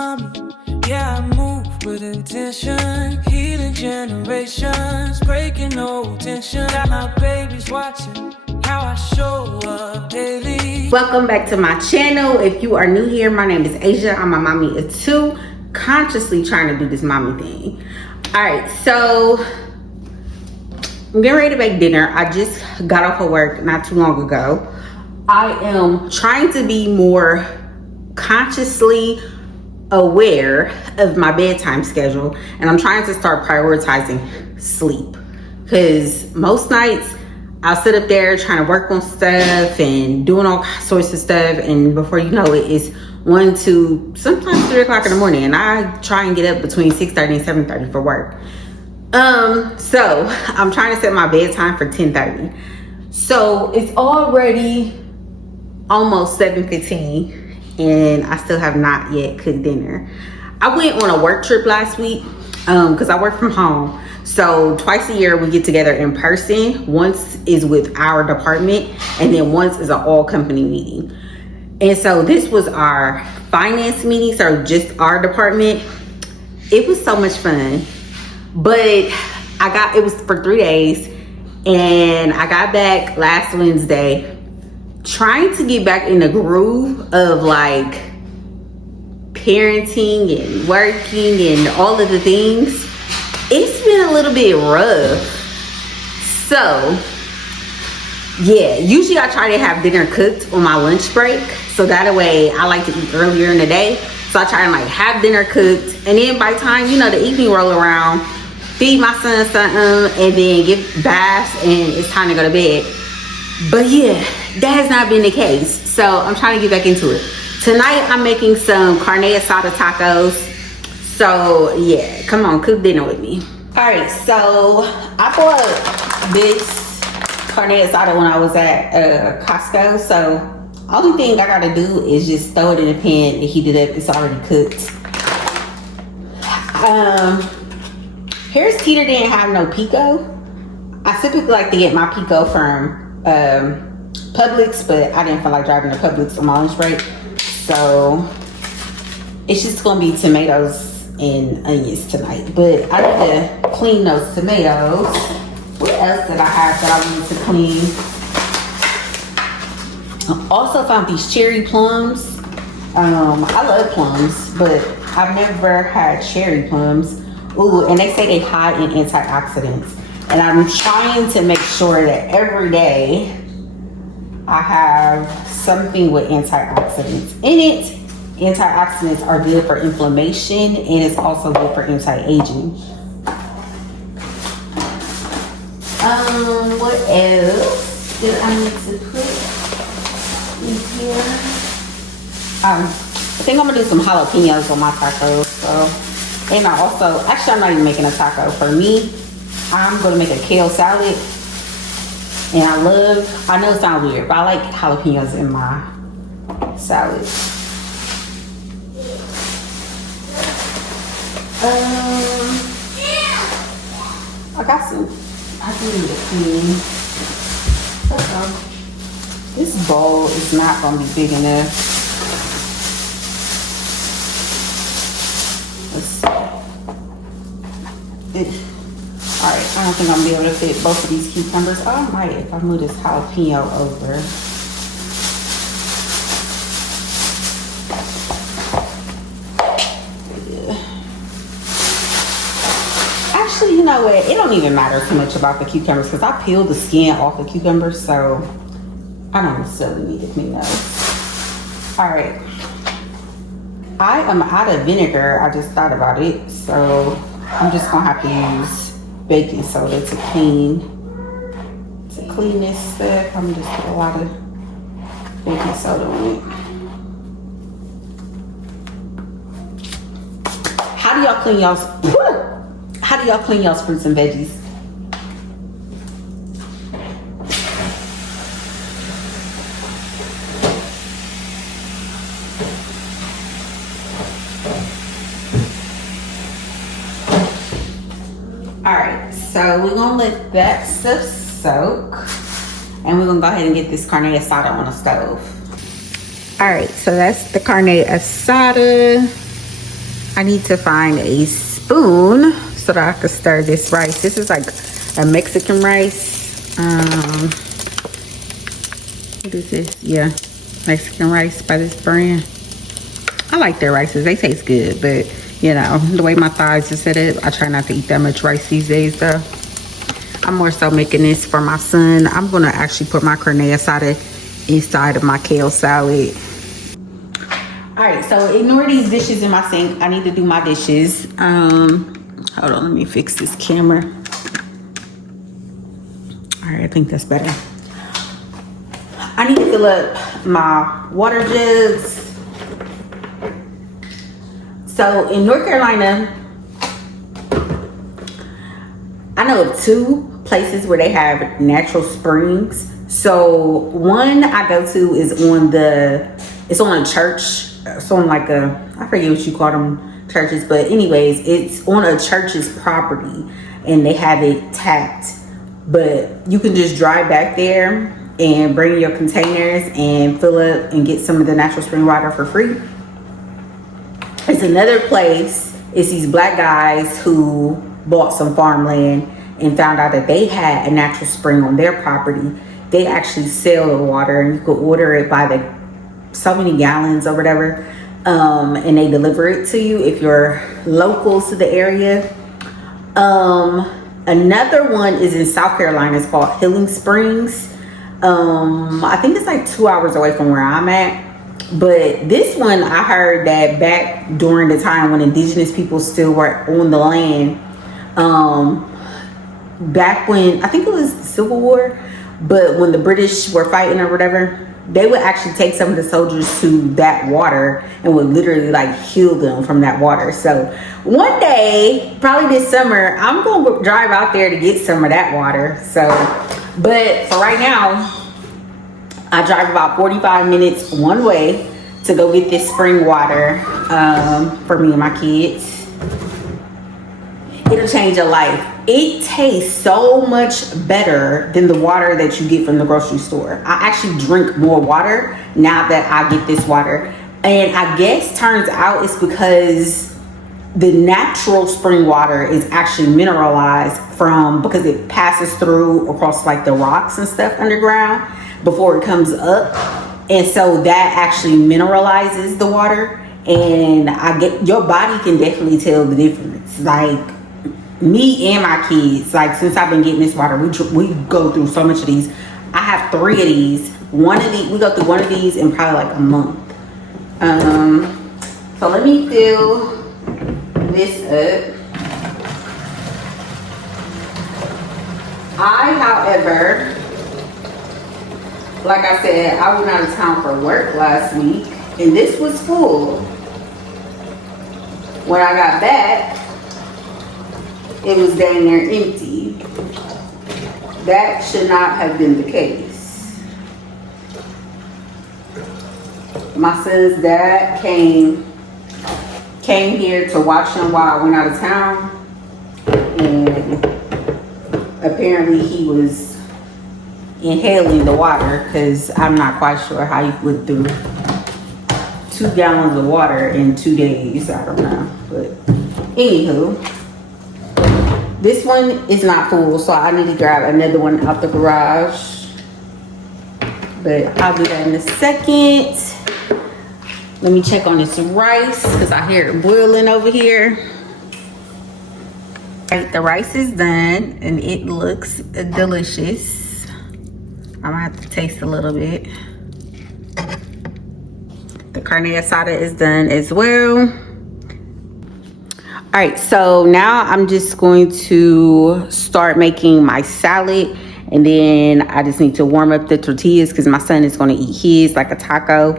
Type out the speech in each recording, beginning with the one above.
mommy. Yeah, I move with intention, healing generations, breaking no tension. Got my babies watching how I show up daily. Welcome back to my channel. If you are new here, my name is Asia. I'm a mommy of two, consciously trying to do this mommy thing. All right, so I'm getting ready to make dinner. I just got off of work not too long ago. I am trying to be more consciously aware of my bedtime schedule, and I'm trying to start prioritizing sleep, because most nights I'll sit up there trying to work on stuff and doing all sorts of stuff, and before you know it, it's 1, 2, sometimes 3 o'clock in the morning, and I try and get up between 6:30 and 7:30 for work. So I'm trying to set my bedtime for 10:30. So it's already almost 7:15 and I still have not yet cooked dinner. I went on a work trip last week because I work from home. So twice a year we get together in person. Once is with our department, and then once is an all company meeting. And so this was our finance meeting, so just our department. It was so much fun, but it was for 3 days, and I got back last Wednesday. Trying to get back in the groove of like parenting and working and all of the things. It's been a little bit rough. So yeah, usually I try to have dinner cooked on my lunch break, so that way I like to eat earlier in the day. So I try to like have dinner cooked, and then by the time the evening roll around, feed my son something, and then give baths, and it's time to go to bed. But yeah, that has not been the case. So I'm trying to get back into it. Tonight I'm making some carne asada tacos. So yeah, come on, cook dinner with me. All right, so I bought this carne asada when I was at Costco. So only thing I gotta do is just throw it in a pan and heat it up. It's already cooked. Harris Teeter didn't have no pico. I typically like to get my pico from Publix, but I didn't feel like driving to Publix on my lunch break, so it's just gonna be tomatoes and onions tonight. But I need to clean those tomatoes. What else did I have that I wanted to clean? I also found these cherry plums. I love plums, but I've never had cherry plums. Ooh, and they say they high in antioxidants. And I'm trying to make sure that every day I have something with antioxidants in it. Antioxidants are good for inflammation, and it's also good for anti-aging. What else did I need to put in here? I think I'm gonna do some jalapenos on my tacos. So, and I'm not even making a taco for me. I'm gonna make a kale salad, and I know it sounds weird, but I like jalapenos in my salad. I do need to clean. This bowl is not gonna be big enough. Let's see. Alright, I don't think I'm gonna be able to fit both of these cucumbers. Oh, I might if I move this jalapeno over. Yeah. Actually, you know what? It don't even matter too much about the cucumbers, because I peeled the skin off the cucumbers, so I don't necessarily need to clean those. Alright. I am out of vinegar. I just thought about it, so I'm just gonna have to use baking soda to clean this stuff. I'm just put a lot of baking soda on it. How do y'all clean y'all's fruits and veggies? Alright, so we're gonna let that stuff soak, and we're gonna go ahead and get this carne asada on the stove. All right, so that's the carne asada. I need to find a spoon so that I can stir this rice. This is like a Mexican rice. What is this? Yeah, Mexican rice by this brand. I like their rices. They taste good, but you know, the way my thighs are set up, I try not to eat that much rice these days though. I'm more so making this for my son. I'm gonna actually put my carne asada inside of my kale salad. All right, so ignore these dishes in my sink. I need to do my dishes. Hold on, let me fix this camera. All right, I think that's better. I need to fill up my water jugs. So in North Carolina, I know of 2 places where they have natural springs. So one I go to is it's on a church. It's on like I forget what you call them churches, but anyways, it's on a church's property and they have it tapped. But you can just drive back there and bring your containers and fill up and get some of the natural spring water for free. There's another place. It's these black guys who bought some farmland and found out that they had a natural spring on their property. They actually sell the water and you could order it by so many gallons or whatever, and they deliver it to you if you're local to the area. Another one is in South Carolina. It's called Healing Springs. I think it's like 2 hours away from where I'm at. But this one, I heard that back during the time when indigenous people still were on the land, back when, I think it was the Civil War, but when the British were fighting or whatever, they would actually take some of the soldiers to that water and would literally like heal them from that water. So one day, probably this summer, I'm going to drive out there to get some of that water. So, but for right now, I drive about 45 minutes one way to go get this spring water for me and my kids. It'll change your life. It tastes so much better than the water that you get from the grocery store. I actually drink more water now that I get this water. And I guess turns out it's because the natural spring water is actually mineralized because it passes through across like the rocks and stuff underground before it comes up. And so that actually mineralizes the water. And your body can definitely tell the difference. Like, me and my kids, like since I've been getting this water, we go through so much of these. I have 3 of these. We go through one of these in probably like a month. So let me fill this up. However, like I said, I went out of town for work last week and this was full. When I got back, it was down there empty. That should not have been the case. My son's dad came here to watch him while I went out of town, and apparently he was inhaling the water because I'm not quite sure how he went through 2 gallons of water in 2 days. I don't know, but anywho. This one is not full, so I need to grab another one out the garage. But I'll do that in a second. Let me check on this rice because I hear it boiling over here. All right, the rice is done and it looks delicious. I'm gonna have to taste a little bit. The carne asada is done as well. All right, so now I'm just going to start making my salad, and then I just need to warm up the tortillas because my son is going to eat his like a taco.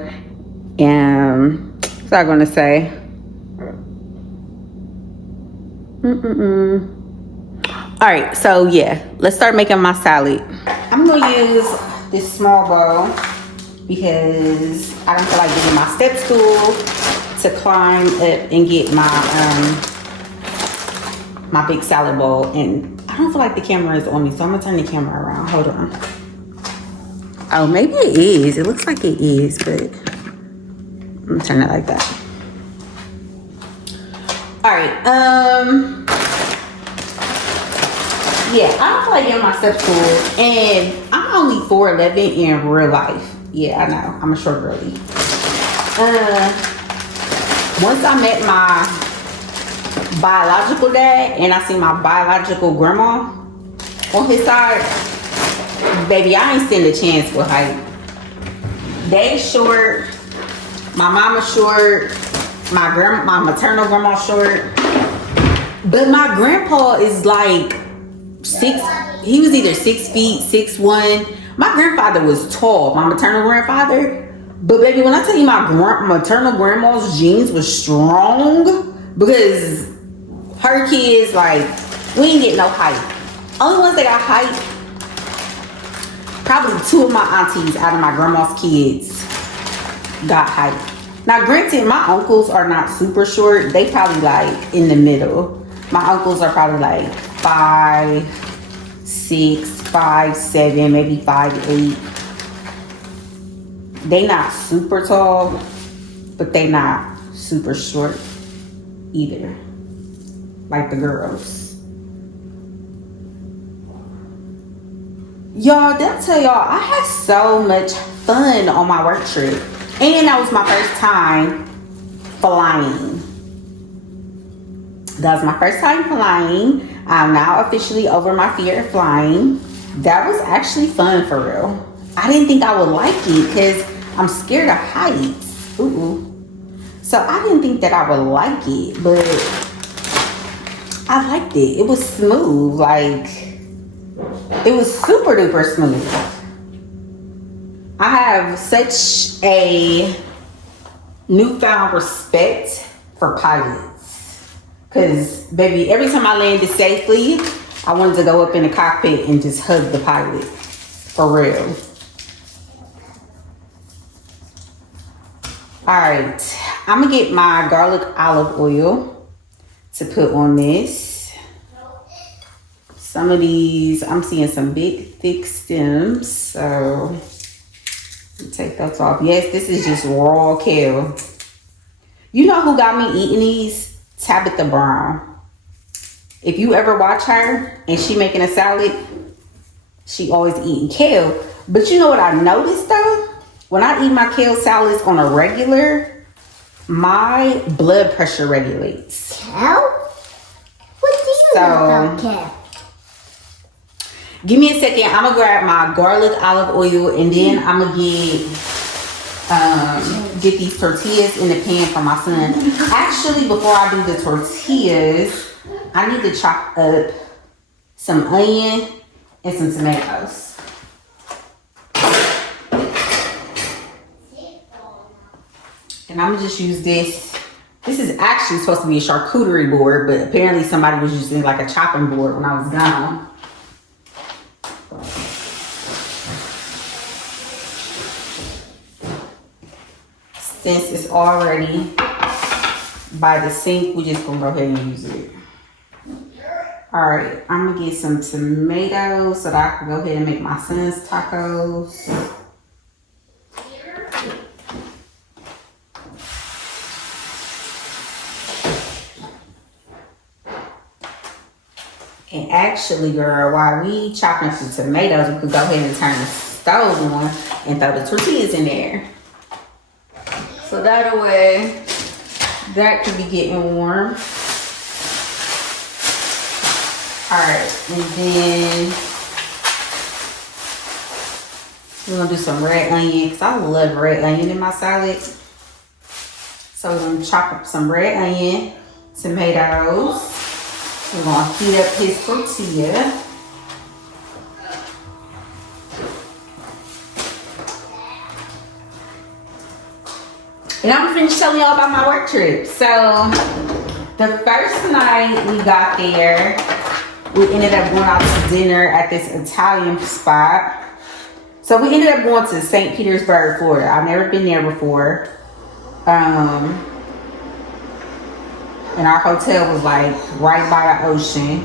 And what's I going to say? All right, so yeah, let's start making my salad. I'm going to use this small bowl because I don't feel like getting my step stool to climb up and get my my big salad bowl, and I don't feel like the camera is on me, so I'm gonna turn the camera around. Hold on. Oh, maybe it is. It looks like it is, but I'm gonna turn it like that. All right. Yeah, I don't feel like getting my steps full, and I'm only 4'11" in real life. Yeah, I know. I'm a short girlie. Once I met my biological dad and I see my biological grandma on his side, baby, I ain't stand a chance with height. They short, my mama short, my maternal grandma short, but my grandpa is like he was either 6 feet, 6'1". My grandfather was tall, my maternal grandfather. But baby, when I tell you my maternal grandma's genes was strong, because her kids, like, we ain't get no height. Only ones that got height, probably 2 of my aunties out of my grandma's kids got height. Now granted, my uncles are not super short. They probably like in the middle. My uncles are probably like 5'6", 5'7", maybe 5'8". They not super tall, but they not super short either, like the girls. Y'all, did I tell y'all, I had so much fun on my work trip. And that was my first time flying. That was my first time flying. I'm now officially over my fear of flying. That was actually fun for real. I didn't think I would like it because I'm scared of heights. So I didn't think that I would like it, but I liked it. It was smooth. Like, it was super duper smooth. I have such a newfound respect for pilots. Because, baby, every time I landed safely, I wanted to go up in the cockpit and just hug the pilot. For real. Alright, I'm going to get my garlic olive oil to put on this. Some of these, I'm seeing some big, thick stems, so take those off. Yes, this is just raw kale. You know who got me eating these? Tabitha Brown. If you ever watch her and she making a salad, she always eating kale. But you know what I noticed though? When I eat my kale salads on a regular, my blood pressure regulates. Kale? What do you know about kale? Give me a second. I'm gonna grab my garlic olive oil and then I'm gonna get these tortillas in the pan for my son. Actually, before I do the tortillas, I need to chop up some onion and some tomatoes. And I'm gonna just use this. This is actually supposed to be a charcuterie board, but apparently somebody was using like a chopping board when I was gone. Since it's already by the sink, we're just gonna go ahead and use it. All right, I'm gonna get some tomatoes so that I can go ahead and make my son's tacos. And actually, girl, while we chopping some tomatoes, we could go ahead and turn the stove on and throw the tortillas in there. So that way, that could be getting warm. Alright, and then we're gonna do some red onion, because I love red onion in my salad. So we're gonna chop up some red onion, tomatoes. We're gonna heat up his tortilla. And I'm gonna finish telling y'all about my work trip. So the first night we got there, we ended up going out to dinner at this Italian spot. So we ended up going to St. Petersburg, Florida. I've never been there before. And our hotel was like right by the ocean.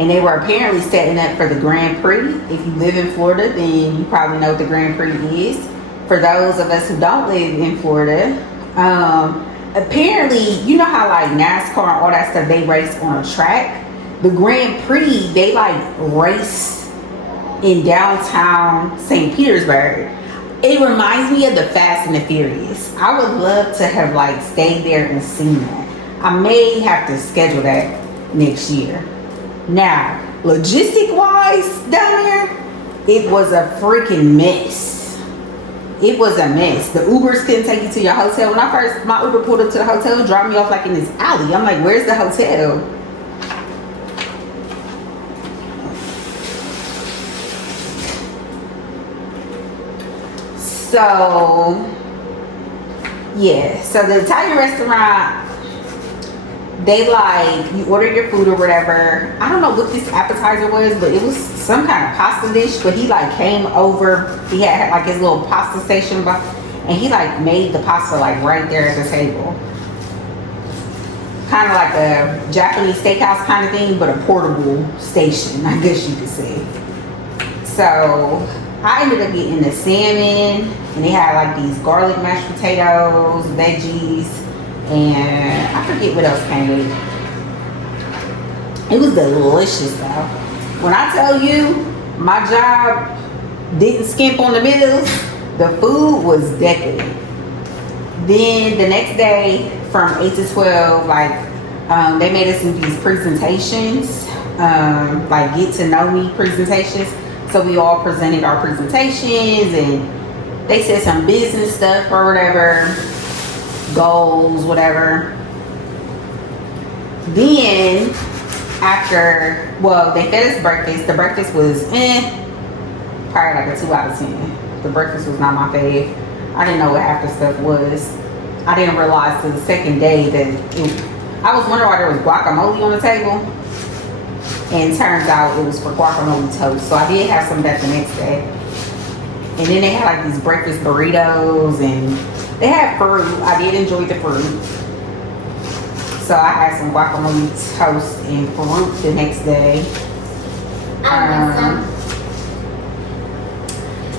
And they were apparently setting up for the Grand Prix. If you live in Florida, then you probably know what the Grand Prix is. For those of us who don't live in Florida, apparently, you know how like NASCAR and all that stuff, they race on a track. The Grand Prix, they like race in downtown St. Petersburg. It reminds me of the Fast and the Furious. I would love to have like stayed there and seen that. I may have to schedule that next year. Now, logistic wise down there, it was a freaking mess. It was a mess. The Ubers couldn't take you to your hotel. When my Uber pulled up to the hotel, dropped me off like in this alley. I'm like, where's the hotel? So, yeah. So the Italian restaurant, they like, you order your food or whatever. I don't know what this appetizer was, but it was some kind of pasta dish. But he like came over, he had like his little pasta station, and he like made the pasta like right there at the table. Kind of like a Japanese steakhouse kind of thing, but a portable station, I guess you could say. So I ended up getting the salmon, and they had like these garlic mashed potatoes, veggies, and I forget what else came with it. It was delicious though. When I tell you my job didn't skimp on the meals, the food was decadent. Then the next day from 8 to 12, like they made us do these presentations, like get to know me presentations. So we all presented our presentations, and they said some business stuff or whatever, goals, whatever. Then after, well, they fed us breakfast. The breakfast was probably like a 2 out of 10. The breakfast was not my fave. I didn't know what half the stuff was. I didn't realize till the second day that I was wondering why there was guacamole on the table. And it turns out it was for guacamole toast. So I did have some of that the next day. And then they had like these breakfast burritos, and they had fruit. I did enjoy the fruit. So I had some guacamole toast and fruit the next day.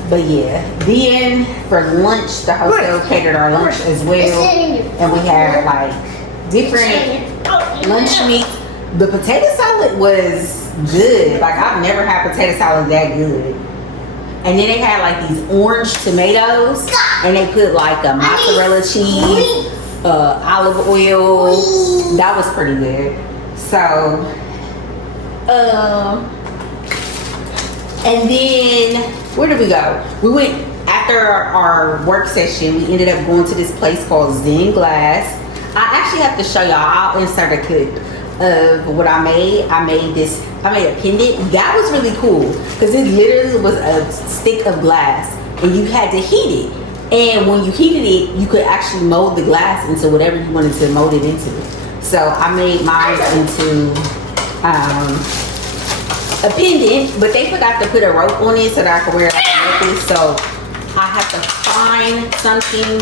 But yeah, then for lunch, the hotel catered our lunch as well. And we had like different lunch meats. The potato salad was good. Like I've never had potato salad that good. And then they had like these orange tomatoes, and they put like a mozzarella cheese, olive oil. That was pretty good. So, and then where did we go? We went after our work session. We ended up going to this place called Zen Glass. I actually have to show y'all. I'll insert a clip of what I made. I made a pendant. That was really cool because it literally was a stick of glass, and you had to heat it. And when you heated it, you could actually mold the glass into whatever you wanted to mold it into. So I made mine into a pendant, but they forgot to put a rope on it so that I could wear it like a necklace. So I have to find something.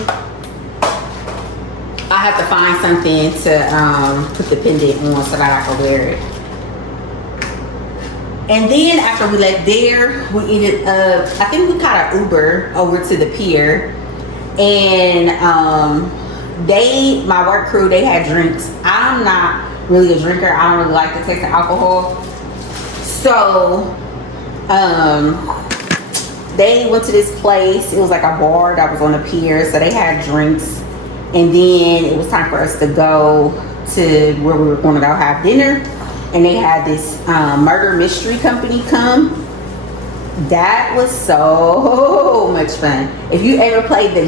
I have to find something to put the pendant on so that I can wear it. And then after we left there, we ended up, I think we caught an Uber over to the pier. And my work crew, they had drinks. I'm not really a drinker. I don't really like the taste of alcohol. So they went to this place. It was like a bar that was on the pier. So they had drinks. And then it was time for us to go to where we were going to go have dinner. And they had this murder mystery company come. That was so much fun. If you ever played the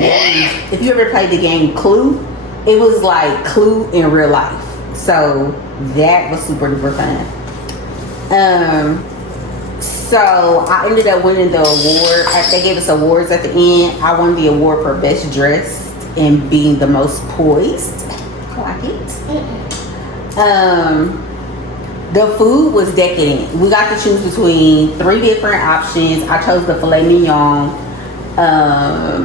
game Clue, it was like Clue in real life. So that was super duper fun. So I ended up winning the award. They gave us awards at the end. I won the award for best dressed and being the most poised. I like it. The food was decadent. We got to choose between 3 different options. I chose the filet mignon.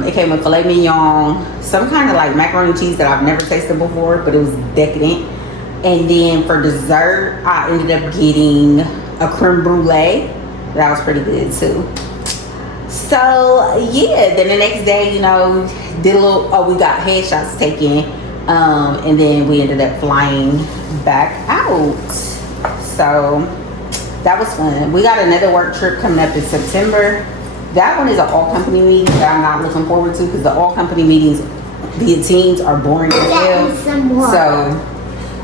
It came with filet mignon, some kind of like macaroni and cheese that I've never tasted before, but it was decadent. And then for dessert, I ended up getting a creme brulee. That was pretty good too. So yeah, then the next day, we got headshots taken And then we ended up flying back out. So that was fun. We got another work trip coming up in September. That one is an all company meeting that I'm not looking forward to because the all company meetings via Teams are boring as hell. So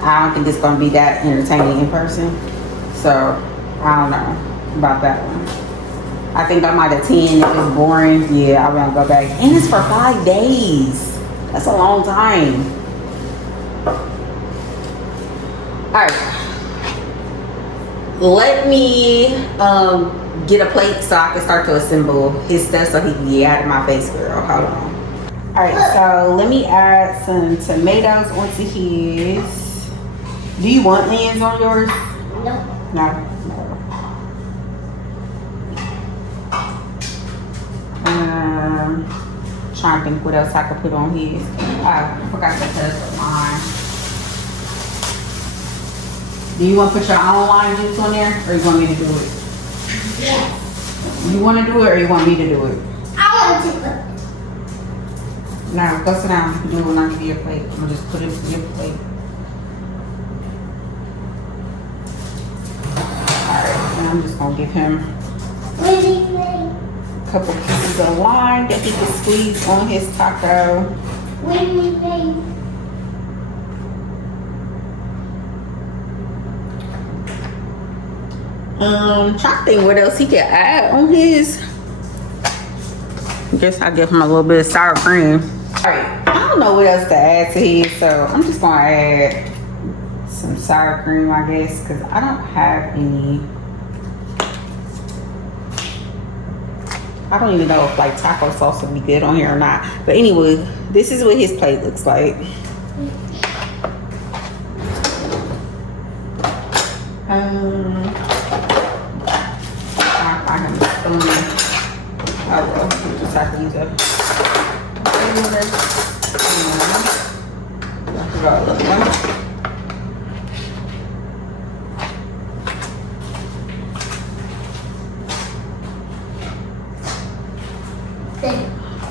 I don't think it's going to be that entertaining in person. So I don't know about that one. I think I might attend if it's boring. Yeah, I won't go back. And it's for 5 days. That's a long time. Alright. Let me get a plate so I can start to assemble his stuff so he can get out of my face, girl. Hold on. Alright, so let me add some tomatoes onto his. Do you want onions on yours? No. Trying to think what else I could put on his. I forgot to test the lime. Do you want to put your own lime juice on there, or you want me to do it? Yes. You want to do it, or you want me to do it? I want to. Now go sit down. You can do it when I give you your plate. I'm gonna just put it in your plate. Alright, and I'm just gonna give him What do you think? a couple pieces of lime that he can squeeze on his taco. What do you think? Trying to think what else he can add on his. Guess I'll give him a little bit of sour cream. Alright, I don't know what else to add to his, so I'm just gonna add some sour cream, I guess, because I don't have any. I don't even know if like taco sauce would be good on here or not. But anyway, this is what his plate looks like. I'll find him a spoon. Oh well, we just have to use a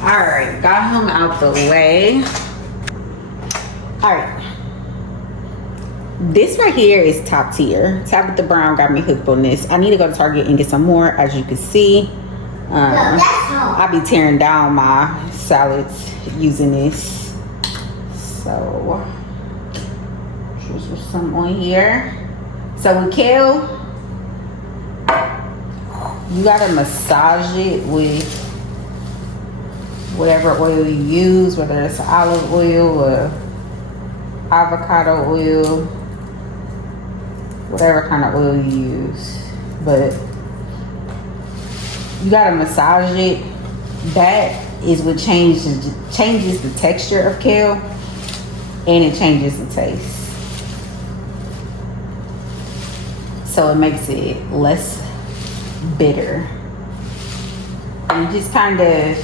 Alright, got him out the way. Alright. This right here is top tier. Tabitha Brown got me hooked on this. I need to go to Target and get some more, as you can see. I'll be tearing down my salads using this. So, just some on here. So with kale, you gotta massage it with whatever oil you use, whether it's olive oil or avocado oil, whatever kind of oil you use. But you gotta massage it. That is what changes the texture of kale, and it changes the taste. So it makes it less bitter. And you just kind of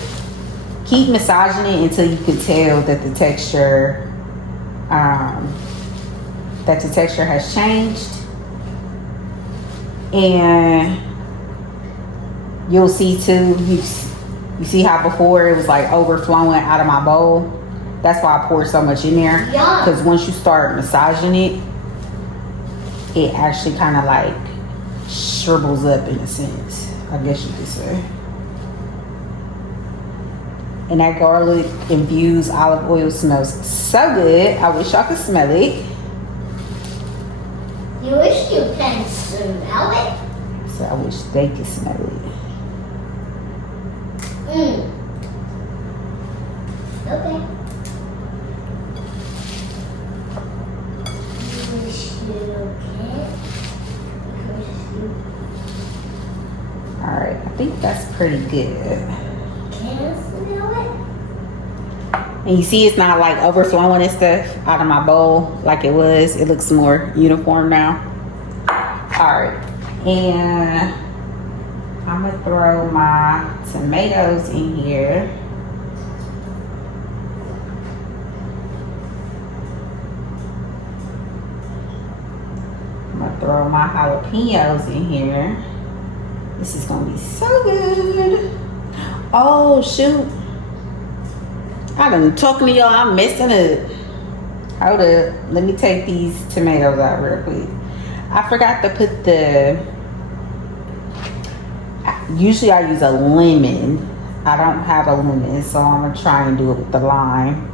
keep massaging it until you can tell that the texture has changed. And you'll see too, you see how before it was like overflowing out of my bowl? That's why I poured so much in there. Because once you start massaging it, it actually kind of like shrivels up in a sense, I guess you could say. And that garlic infused olive oil smells so good. I wish y'all could smell it. You wish you can smell it? So I wish they could smell it. Okay. You wish you can. Alright, I think that's pretty good. Can you smell it? And you see it's not like overflowing and stuff out of my bowl like it was. It looks more uniform now. Alright, and I'm gonna throw my tomatoes in here. I'm gonna throw my jalapenos in here. This is gonna be so good. Oh shoot. I done talking to y'all, I'm messing up. Hold up. Let me take these tomatoes out real quick. I forgot to put usually I use a lemon. I don't have a lemon, so I'm gonna try and do it with the lime.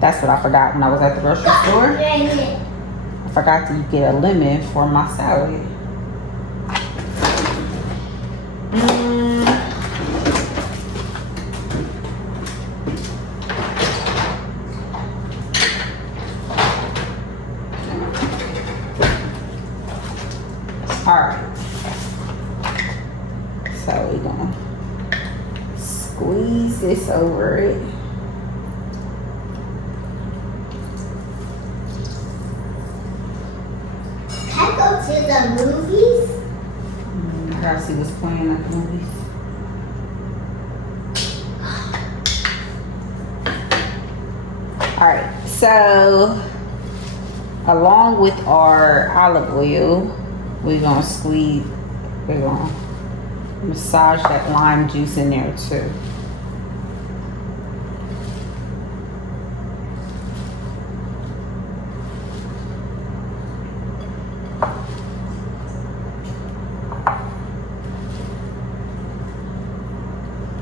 That's what I forgot when I was at the grocery store. I forgot to get a lemon for my salad. Alright. So we're gonna squeeze this over it. Can I go to the movies? I gotta see what's playing at the movies. Alright, so along with our olive oil, we're gonna massage that lime juice in there too.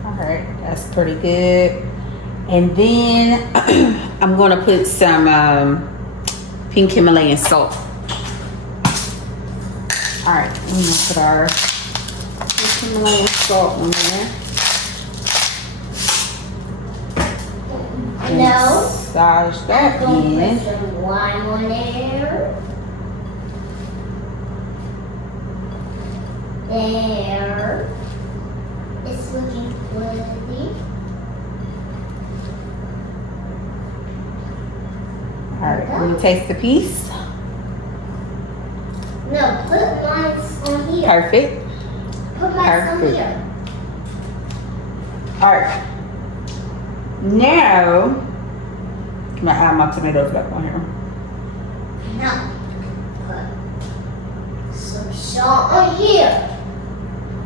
Alright, that's pretty good. And then I'm gonna put some pink Himalayan salt. Alright, we're gonna put our pink Himalayan salt in there. No. Massage that I'm going to in. put some lime on there. There. It's looking pretty. Alright, let me taste the piece. No, put mine on here. Perfect. Put mine on Perfect. here. Alright. Now, I'm gonna add my tomatoes back on here. Now, put some salt on here.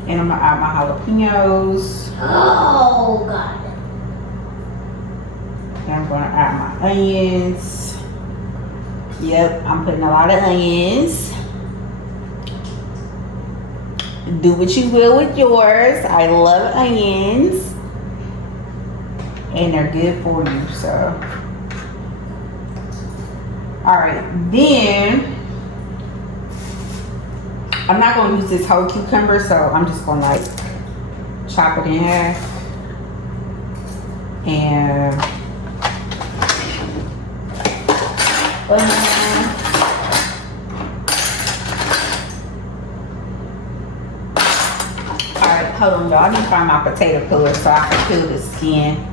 And I'm gonna add my jalapenos. Oh, got it. And I'm gonna add my onions. Yep, I'm putting a lot of onions. Do what you will with yours. I love onions. And they're good for you, so. Alright, then I'm not gonna use this whole cucumber, so I'm just gonna like chop it in half. And alright, hold on, y'all. I need to find my potato peeler so I can peel the skin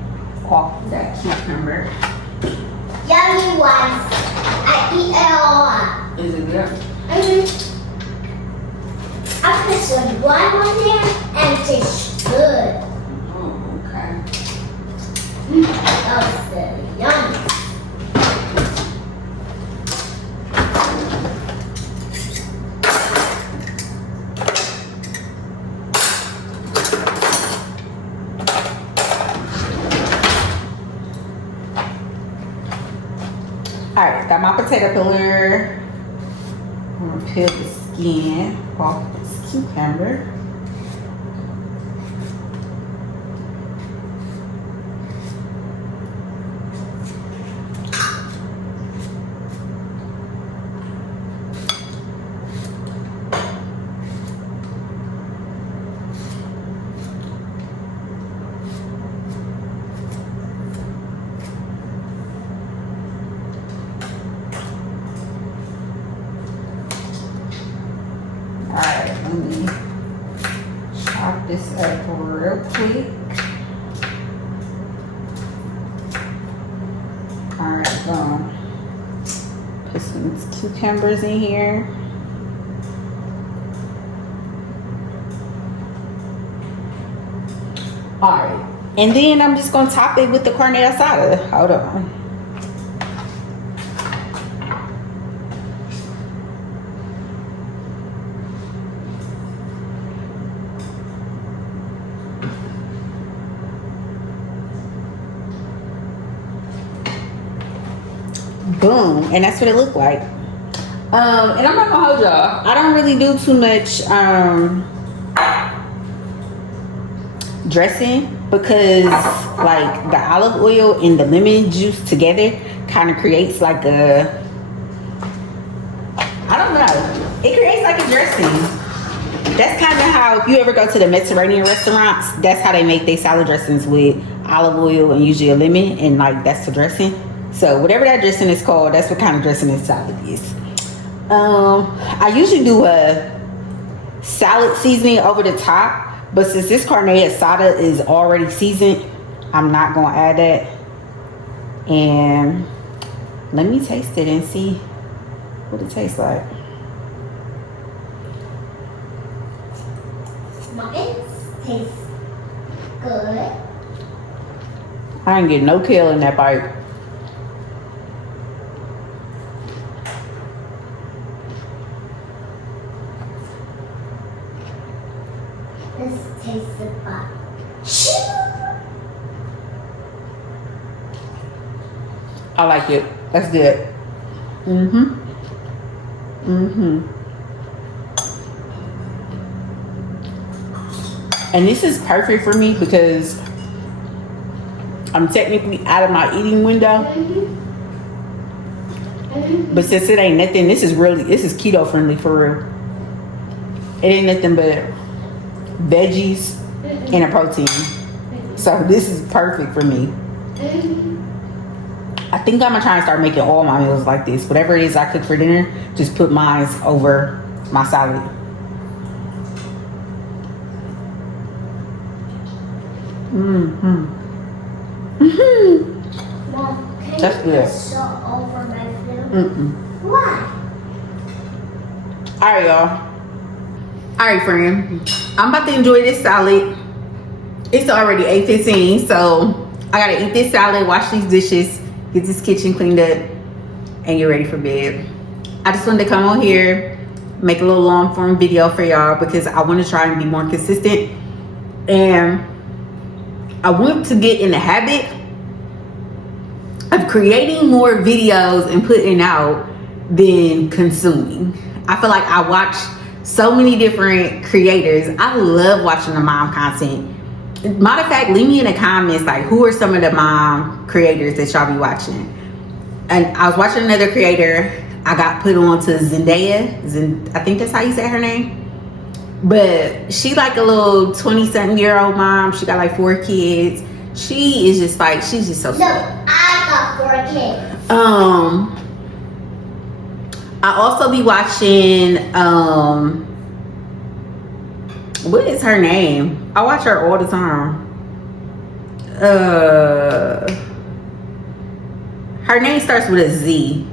off that cucumber. Yummy ones. I eat it all. Is it good? I put some lime on there and it tastes good. Oh, okay. That was good. Yummy. Alright, got my potato peeler. I'm gonna peel the skin off this cucumber. Alright, let me chop this up real quick. Alright, put some cucumbers in here. Alright, and then I'm just gonna top it with the carne asada. Hold on. Boom. And that's what it looked like. And I'm not gonna hold y'all. I don't really do too much dressing because like the olive oil and the lemon juice together kind of creates like a, I don't know, it creates like a dressing. That's kind of how, if you ever go to the Mediterranean restaurants, that's how they make their salad dressings, with olive oil and usually a lemon, and like that's the dressing. So whatever that dressing is called, that's what kind of dressing this salad is. I usually do a salad seasoning over the top, but since this carne asada is already seasoned, I'm not gonna add that. And let me taste it and see what it tastes like. Mine tastes good. I ain't getting no kill in that bite. This tastes about. I like it. That's good. And this is perfect for me because I'm technically out of my eating window. But since it ain't nothing, this is keto friendly for real. It ain't nothing but veggies and a protein. So this is perfect for me. I think I'm gonna try and start making all my meals like this. Whatever it is I cook for dinner, just put mine over my salad. Mom, can That's you good. put salt over my food? Why? Alright, y'all. Alright, friend. I'm about to enjoy this salad. It's already 8:15, so I gotta eat this salad, wash these dishes, get this kitchen cleaned up, and get ready for bed. I just wanted to come on here, make a little long form video for y'all because I want to try and be more consistent. And I want to get in the habit of creating more videos and putting out than consuming. I feel like I watch so many different creators. I love watching the mom content. Matter of fact, leave me in the comments like who are some of the mom creators that y'all be watching. And I was watching another creator. I got put on to Zendaya. I think that's how you say her name. But she like a little 20-something-year-old mom. She got like 4 kids. She is just like, she's just so No, sweet. I got 4 kids. I also be watching what is her name? I watch her all the time. Her name starts with a Z.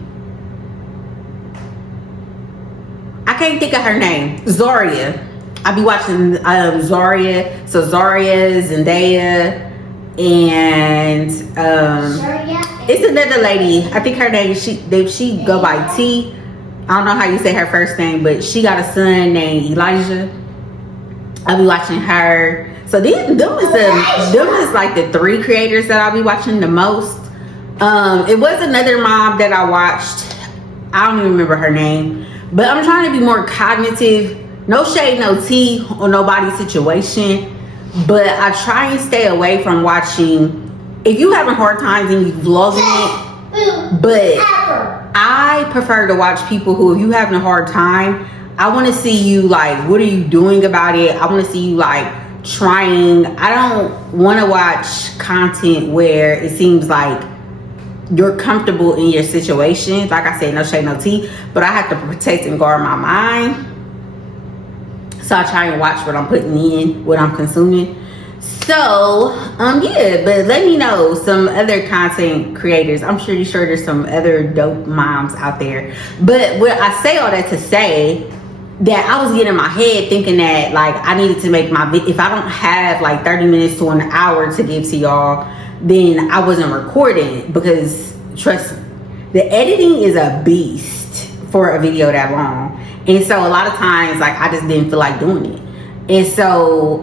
I can't think of her name. Zaria. I be watching Zaria. So Zaria, Zendaya, and it's another lady. I think her name she go by T. I don't know how you say her first name, but she got a son named Elijah. I'll be watching her. So them is like the 3 creators that I'll be watching the most. It was another mom that I watched. I don't even remember her name. But I'm trying to be more cognitive. No shade, no tea on nobody's situation. But I try and stay away from watching. If you having hard times and you vlogging it, but I prefer to watch people who, if you having a hard time, I want to see you like, what are you doing about it? I want to see you like trying. I don't want to watch content where it seems like you're comfortable in your situation. Like I said, no shade, no tea, but I have to protect and guard my mind. So I try and watch what I'm putting in, what I'm consuming. So, yeah, but let me know some other content creators. I'm pretty sure there's some other dope moms out there. But what I say all that to say that I was getting in my head thinking that like I needed to make my video. If I don't have like 30 minutes to an hour to give to y'all, then I wasn't recording, because trust me, the editing is a beast for a video that long. And so a lot of times like I just didn't feel like doing it. And so,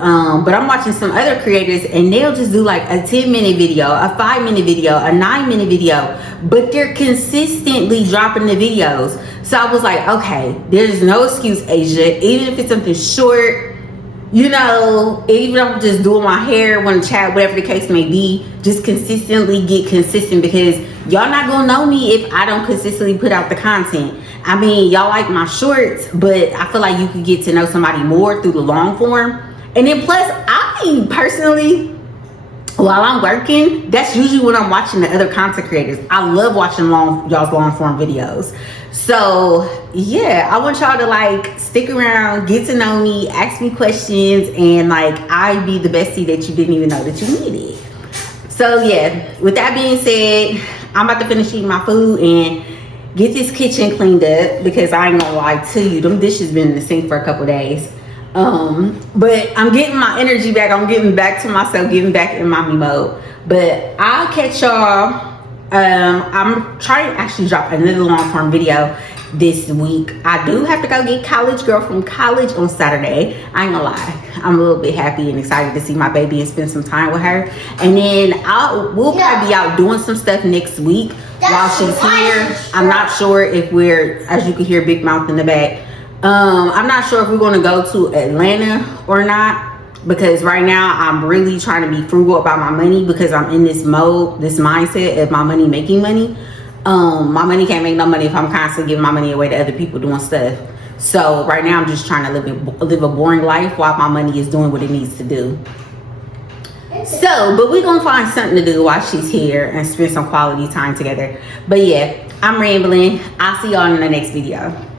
but I'm watching some other creators and they'll just do like a 10-minute video, a 5-minute video, a 9-minute video, but they're consistently dropping the videos. So I was like, okay, there's no excuse, Asia. Even if it's something short, you know, even if I'm just doing my hair, want to chat, whatever the case may be, just consistently get consistent, because y'all not gonna know me if I don't consistently put out the content. I mean, y'all like my shorts, but I feel like you could get to know somebody more through the long form. And then plus, I mean, personally, while I'm working, that's usually when I'm watching the other content creators. I love watching y'all's long form videos. So yeah, I want y'all to like stick around, get to know me, ask me questions, and like I be the bestie that you didn't even know that you needed. So yeah, with that being said, I'm about to finish eating my food and get this kitchen cleaned up, because I ain't gonna lie to you, them dishes been in the sink for a couple days. But I'm getting my energy back. I'm getting back to myself, getting back in mommy mode. But I'll catch y'all. I'm trying to actually drop another long form video this week. I do have to go get College Girl from college on Saturday. I ain't gonna lie, I'm a little bit happy and excited to see my baby and spend some time with her. And then we'll probably be out doing some stuff next week while she's here. I'm not sure if we're, as you can hear Big Mouth in the back, I'm not sure if we're going to go to Atlanta or not, because right now I'm really trying to be frugal about my money, because I'm in this mode, this mindset of my money making money. My money can't make no money if I'm constantly giving my money away to other people doing stuff. So right now I'm just trying to live a boring life while my money is doing what it needs to do. So, but we're gonna find something to do while she's here and spend some quality time together. But yeah, I'm rambling. I'll see y'all in the next video.